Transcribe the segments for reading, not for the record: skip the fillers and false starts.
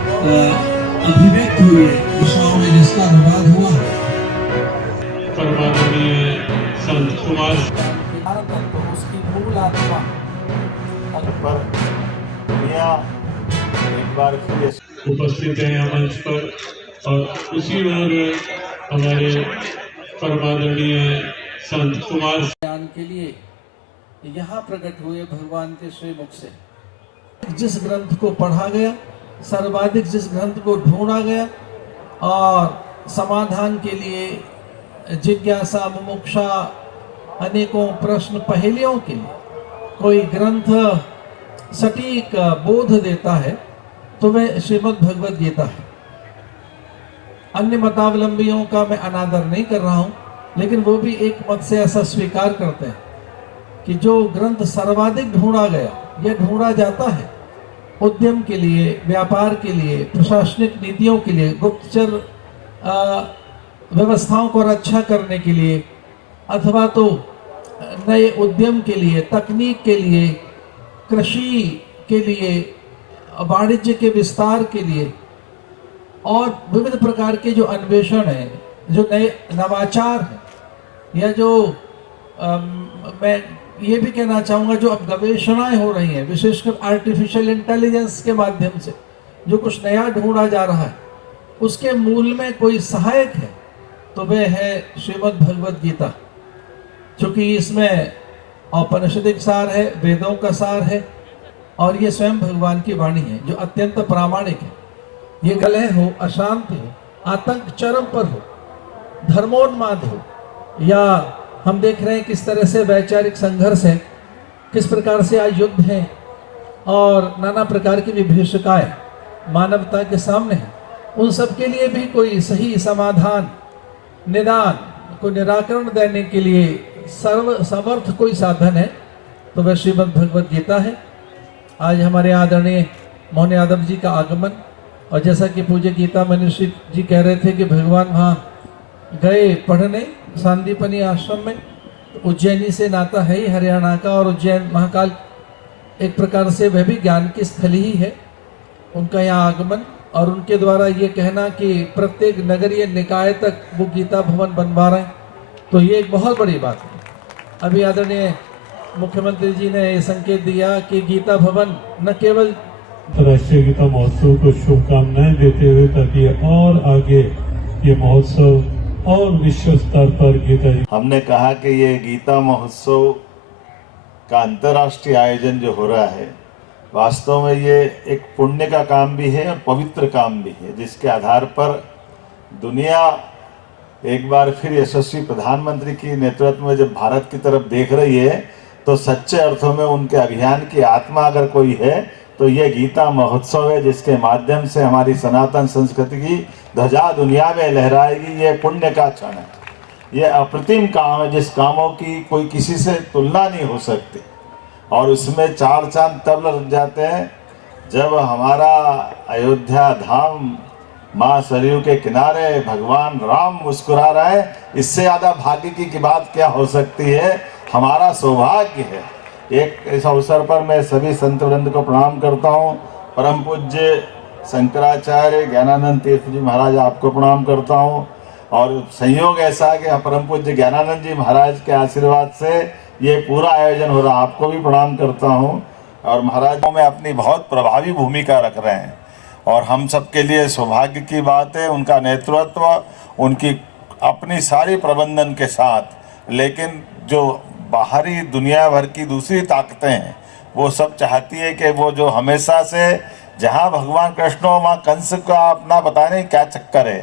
अभिव्यक्त हुई है, विषयों में जिसका अनुवाद हुआ। परमानंदीय संत कुमार तो उसकी मूल आत्मा पर दुनिया एक बार फिर उपस्थित हैं मंच पर और उसी ओर हमारे परमानंदीय संत कुमार ज्ञान के लिए यहाँ प्रकट हुए भगवान के श्रीमुख से। जिस ग्रंथ को पढ़ा गया, सर्वाधिक जिस ग्रंथ को ढूंढा गया और समाधान के लिए जिज्ञासा मुमुक्षा अनेकों प्रश्न पहेलियों के लिए कोई ग्रंथ सटीक बोध देता है तो वह श्रीमद् भगवद गीता है। अन्य मतावलंबियों का मैं अनादर नहीं कर रहा हूं, लेकिन वो भी एक मत से ऐसा स्वीकार करते हैं कि जो ग्रंथ सर्वाधिक ढूंढा गया या ढूंढा जाता है उद्यम के लिए, व्यापार के लिए, प्रशासनिक नीतियों के लिए, गुप्तचर व्यवस्थाओं को रक्षा करने के लिए, अथवा तो नए उद्यम के लिए, तकनीक के लिए, कृषि के लिए, वाणिज्य के विस्तार के लिए और विविध प्रकार के जो अन्वेषण है, जो नए नवाचार है, या जो मैं ये भी कहना चाहूँगा जो अब गवेषणाएं हो रही हैं, विशेषकर आर्टिफिशियल इंटेलिजेंस के माध्यम से जो कुछ नया ढूंढा जा रहा है, उसके मूल में कोई सहायक है तो वह है श्रीमद् भगवद गीता। चूँकि इसमें औपनिषदिक सार है, वेदों का सार है और ये स्वयं भगवान की वाणी है जो अत्यंत प्रामाणिक है। ये कलह हो, अशांति हो, आतंक चरम पर हो, धर्मोन्माद हो, या हम देख रहे हैं किस तरह से वैचारिक संघर्ष है, किस प्रकार से आज युद्ध है और नाना प्रकार की विभीषिकाएं मानवता के सामने हैं, उन सब के लिए भी कोई सही समाधान, निदान को निराकरण देने के लिए समर्थ कोई साधन है तो वह श्रीमद् भगवद गीता है। आज हमारे आदरणीय मोहन यादव जी का आगमन, और जैसा कि पूज्य गीता मनीषी जी कह रहे थे कि भगवान वहाँ गए पढ़ने सांदीपनी आश्रम में, तो उज्जैनी से नाता है ही हरियाणा का, और उज्जैन महाकाल एक प्रकार से वह भी ज्ञान की स्थली ही है। उनका यहाँ आगमन और उनके द्वारा ये कहना कि प्रत्येक नगरीय निकाय तक वो गीता भवन बनवा रहे हैं, तो ये एक बहुत बड़ी बात है। अभी आदरणीय मुख्यमंत्री जी ने ये संकेत दिया कि गीता भवन न केवल राष्ट्रीय गीता महोत्सव को शुभकामनाएं देते हुए ताकि और आगे ये महोत्सव और विश्व स्तर पर गीता जी हमने कहा कि ये गीता महोत्सव का अंतर्राष्ट्रीय आयोजन जो हो रहा है, वास्तव में ये एक पुण्य का काम भी है और पवित्र काम भी है, जिसके आधार पर दुनिया एक बार फिर यशस्वी प्रधानमंत्री की नेतृत्व में जब भारत की तरफ देख रही है तो सच्चे अर्थों में उनके अभियान की आत्मा अगर कोई है तो ये गीता महोत्सव है, जिसके माध्यम से हमारी सनातन संस्कृति की ध्वजा दुनिया में लहराएगी। ये पुण्य का क्षण है, ये अप्रतिम काम है जिस कामों की कोई किसी से तुलना नहीं हो सकती, और उसमें चार चांद तब लग जाते हैं जब हमारा अयोध्या धाम माँ सरयू के किनारे भगवान राम मुस्कुरा रहा है। इससे ज़्यादा भाग्य की बात क्या हो सकती है, हमारा सौभाग्य है। एक इस अवसर पर मैं सभी संत वृंद को प्रणाम करता हूँ। परम पूज्य शंकराचार्य ज्ञानानंद तीर्थ जी महाराज आपको प्रणाम करता हूँ, और संयोग ऐसा है कि परम पूज्य ज्ञानानंद जी महाराज के आशीर्वाद से ये पूरा आयोजन हो रहा, आपको भी प्रणाम करता हूँ। और महाराजों में अपनी बहुत प्रभावी भूमिका रख रहे हैं और हम सबके लिए सौभाग्य की बात है उनका नेतृत्व, उनकी अपनी सारी प्रबंधन के साथ। लेकिन जो बाहरी दुनिया भर की दूसरी ताकतें हैं वो सब चाहती है कि वो जो हमेशा से जहाँ भगवान कृष्ण हो वहाँ कंस का अपना पता नहीं क्या चक्कर है,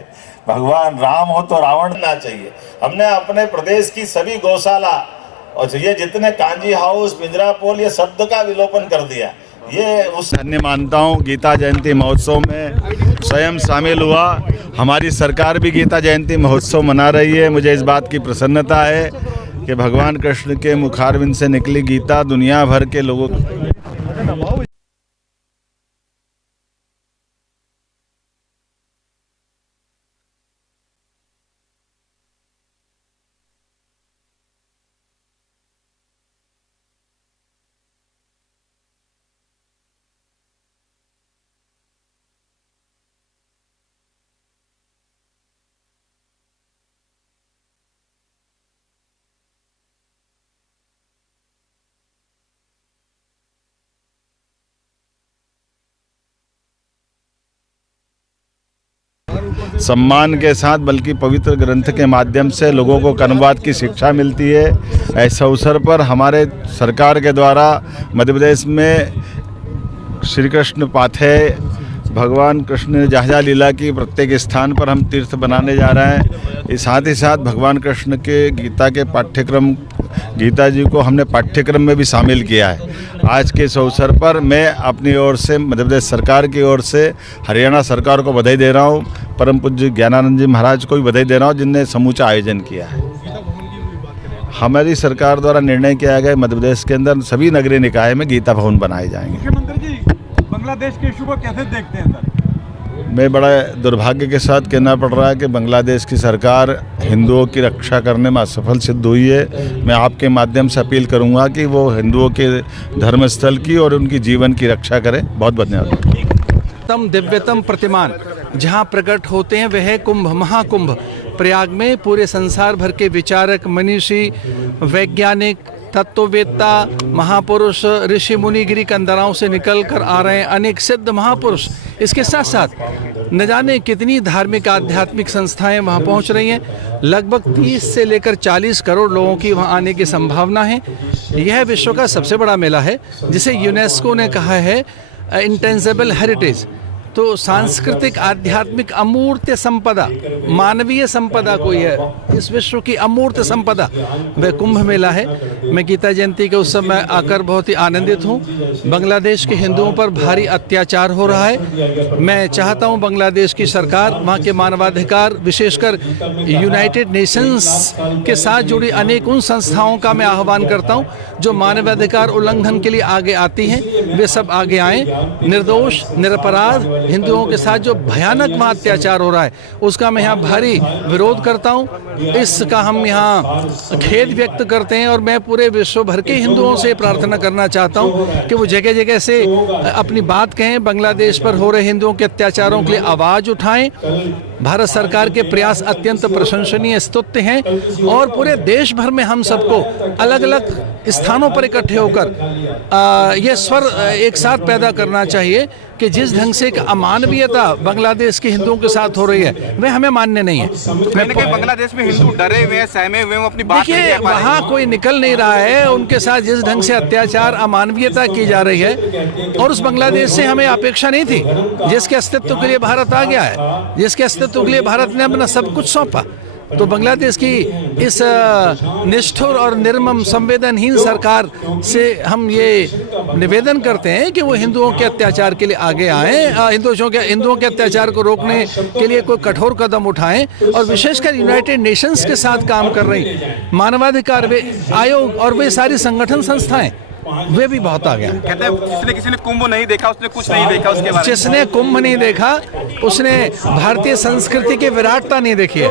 भगवान राम हो तो रावण ना चाहिए। हमने अपने प्रदेश की सभी गौशाला और ये जितने कांजी हाउस, पिंजरा पोल, ये शब्द का विलोपन कर दिया। ये उस धन्य मानता हूँ। गीता जयंती महोत्सव में स्वयं शामिल हुआ, हमारी सरकार भी गीता जयंती महोत्सव मना रही है। मुझे इस बात की प्रसन्नता है कि भगवान कृष्ण के मुखारविंद से निकली गीता दुनिया भर के लोगों सम्मान के साथ बल्कि पवित्र ग्रंथ के माध्यम से लोगों को कर्मवाद की शिक्षा मिलती है। ऐसे अवसर पर हमारे सरकार के द्वारा मध्य प्रदेश में श्री कृष्ण पाथेय भगवान कृष्ण ने जहाँ जहाँ लीला की प्रत्येक स्थान पर हम तीर्थ बनाने जा रहे हैं। साथ ही साथ भगवान कृष्ण के गीता के पाठ्यक्रम, गीता जी को हमने पाठ्यक्रम में भी शामिल किया है। आज के इस अवसर पर मैं अपनी ओर से, मध्य प्रदेश सरकार की ओर से हरियाणा सरकार को बधाई दे रहा हूँ, परम पूज्य ज्ञानानंद जी महाराज को भी बधाई दे रहा हूँ जिनने समूचा आयोजन किया है। हमारी सरकार द्वारा निर्णय किया गया मध्य प्रदेश के अंदर सभी नगरीय निकाय में गीता भवन बनाए जाएंगे। मुख्यमंत्री जी, बांग्लादेश के इशू को कैसे देखते हैं सर? मैं बड़ा दुर्भाग्य के साथ कहना पड़ रहा है कि बांग्लादेश की सरकार हिंदुओं की रक्षा करने में असफल सिद्ध हुई है। मैं आपके माध्यम से अपील करूंगा कि वो हिंदुओं के धर्मस्थल की और उनकी जीवन की रक्षा करें। बहुत बहुत धन्यवाद। दिव्यतम प्रतिमान जहाँ प्रकट होते हैं वह कुंभ, महाकुंभ प्रयाग में पूरे संसार भर के विचारक, मनीषी, वैज्ञानिक, तत्ववेत्ता, महापुरुष, ऋषि मुनि गिरी कंदराओं से निकल कर आ रहे हैं, अनेक सिद्ध महापुरुष। इसके साथ साथ न जाने कितनी धार्मिक आध्यात्मिक संस्थाएं वहां पहुंच रही हैं। लगभग 30 से लेकर 40 करोड़ लोगों की वहां आने की संभावना है। यह विश्व का सबसे बड़ा मेला है जिसे यूनेस्को ने कहा है इंटेंजिबल हेरिटेज। तो सांस्कृतिक, आध्यात्मिक अमूर्त संपदा, मानवीय संपदा कोई है, इस विश्व की अमूर्त संपदा वह कुंभ मेला है। मैं गीता जयंती के उत्सव में आकर बहुत ही आनंदित हूँ। बांग्लादेश के हिंदुओं पर भारी अत्याचार हो रहा है। मैं चाहता हूँ बांग्लादेश की सरकार, वहाँ के मानवाधिकार, विशेषकर यूनाइटेड नेशंस के साथ जुड़ी अनेक उन संस्थाओं का मैं आह्वान करता हूँ जो मानवाधिकार उल्लंघन के लिए आगे आती हैं, वे सब आगे आएँ। निर्दोष, निरपराध हिंदुओं के साथ जो भयानक वहाँ अत्याचार हो रहा है उसका मैं यहाँ भारी विरोध करता हूँ। इसका हम यहाँ खेद व्यक्त करते हैं और मैं पूरे विश्व भर के हिंदुओं से प्रार्थना करना चाहता हूँ कि वो जगह जगह से अपनी बात कहें, बांग्लादेश पर हो रहे हिंदुओं के अत्याचारों के लिए आवाज़ उठाएं। भारत सरकार के प्रयास अत्यंत प्रशंसनीय, स्तुत्य हैं और पूरे देश भर में हम सबको अलग अलग स्थानों पर इकट्ठे होकर यह स्वर एक साथ पैदा करना चाहिए कि जिस ढंग से एक अमानवीयता बांग्लादेश के हिंदुओं के साथ हो रही है वह हमें मान्य नहीं है। बांग्लादेश में हिंदू डरे हुए हैं, सहमे हुए हैं, अपनी बात नहीं कह पा रहे हैं। वहाँ कोई निकल नहीं रहा है। उनके साथ जिस ढंग से अत्याचार, अमानवीयता की जा रही है और उस बांग्लादेश से हमें अपेक्षा नहीं थी जिसके अस्तित्व के लिए भारत आ गया है, जिसके अस्तित्व के लिए भारत ने अपना सब कुछ सौंपा। तो बांग्लादेश की इस निष्ठुर और निर्मम, संवेदनहीन सरकार से हम ये निवेदन करते हैं कि वो हिंदुओं के अत्याचार के लिए आगे आएं, हिंदुओं के अत्याचार को रोकने के लिए कोई कठोर कदम उठाएं और विशेषकर यूनाइटेड नेशंस के साथ काम कर रही मानवाधिकार आयोग और वे सारी संगठन संस्थाएं वे भी बहुत आ गया। कहते हैं किसी ने कुंभ नहीं देखा, उसने कुछ नहीं देखा। उसके बारे में जिसने कुंभ नहीं देखा उसने भारतीय संस्कृति की विराटता नहीं देखी है।